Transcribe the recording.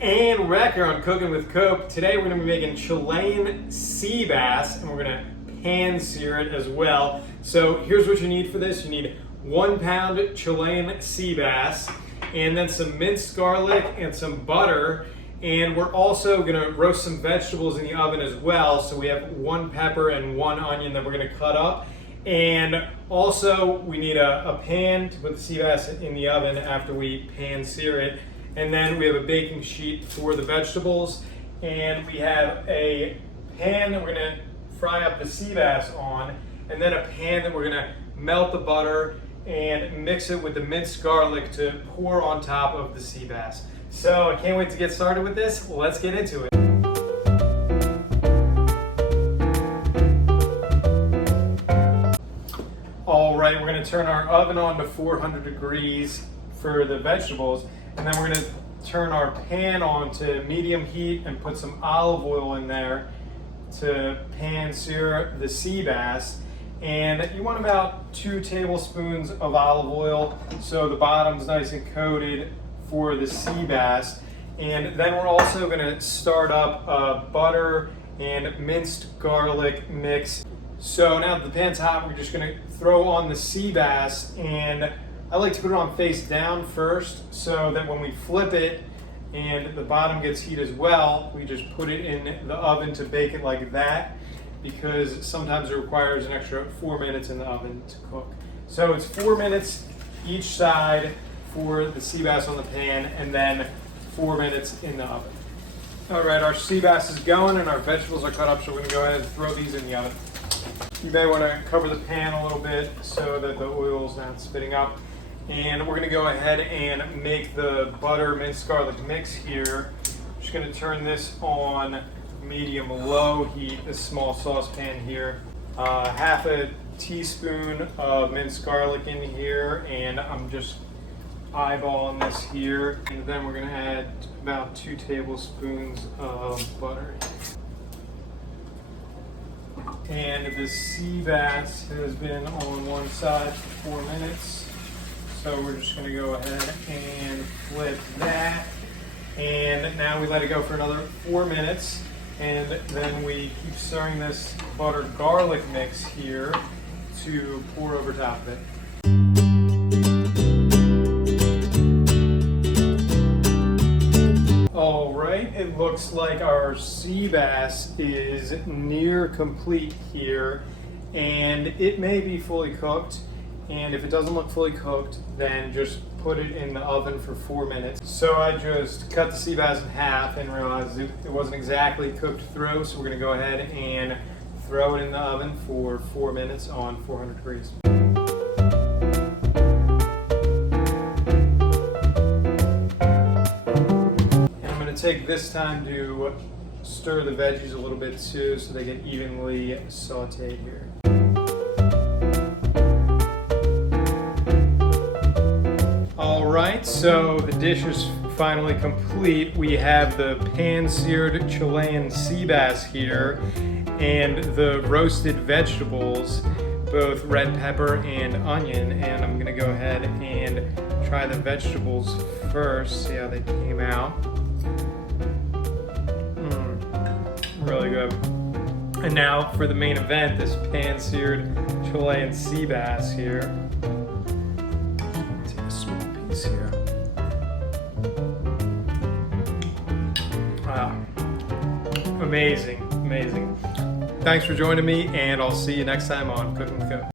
And we're back here on Cooking with Kope. Today we're going to be making Chilean sea bass, and we're going to pan sear it as well. So here's what you need for this. You need 1 pound Chilean sea bass, and then some minced garlic and some butter. And we're also going to roast some vegetables in the oven as well. So we have 1 pepper and 1 onion that we're going to cut up. And also we need a pan to put the sea bass in the oven after we pan sear it. And then we have a baking sheet for the vegetables. And we have a pan that we're going to fry up the sea bass on. And then a pan that we're going to melt the butter and mix it with the minced garlic to pour on top of the sea bass. So I can't wait to get started with this. Let's get into it. All right, we're going to turn our oven on to 400 degrees for the vegetables, and then we're going to turn our pan on to medium heat and put some olive oil in there to pan sear the sea bass. And you want about 2 tablespoons of olive oil so the bottom's nice and coated for the sea bass. And then we're also going to start up a butter and minced garlic mix. So now that the pan's hot, we're just going to throw on the sea bass, and I like to put it on face down first so that when we flip it and the bottom gets heat as well, we just put it in the oven to bake it like that, because sometimes it requires an extra 4 minutes in the oven to cook. So it's 4 minutes each side for the sea bass on the pan, and then 4 minutes in the oven. All right, our sea bass is going and our vegetables are cut up, so we're gonna go ahead and throw these in the oven. You may want to cover the pan a little bit so that the oil's not spitting up. And we're going to go ahead and make the butter minced garlic mix here. I'm just going to turn this on medium-low heat, this small saucepan here. Half a teaspoon of minced garlic in here, and I'm just eyeballing this here. And then we're going to add about 2 tablespoons of butter. And the sea bass has been on one side for 4 minutes. So we're just gonna go ahead and flip that. And now we let it go for another 4 minutes. And then we keep stirring this butter garlic mix here to pour over top of it. All right, it looks like our sea bass is near complete here, and it may be fully cooked. And if it doesn't look fully cooked, then just put it in the oven for 4 minutes. So I just cut the sea bass in half and realized it wasn't exactly cooked through, so we're gonna go ahead and throw it in the oven for 4 minutes on 400 degrees. Take this time to stir the veggies a little bit too so they get evenly sauteed here. All right, so the dish is finally complete. We have the pan-seared Chilean sea bass here and the roasted vegetables, both red pepper and onion, and I'm gonna go ahead and try the vegetables first, see how they came out. Really good. And now for the main event, this pan-seared Chilean sea bass here. Take a small piece here. Wow. Amazing, amazing. Thanks for joining me, and I'll see you next time on Cooking with Kope.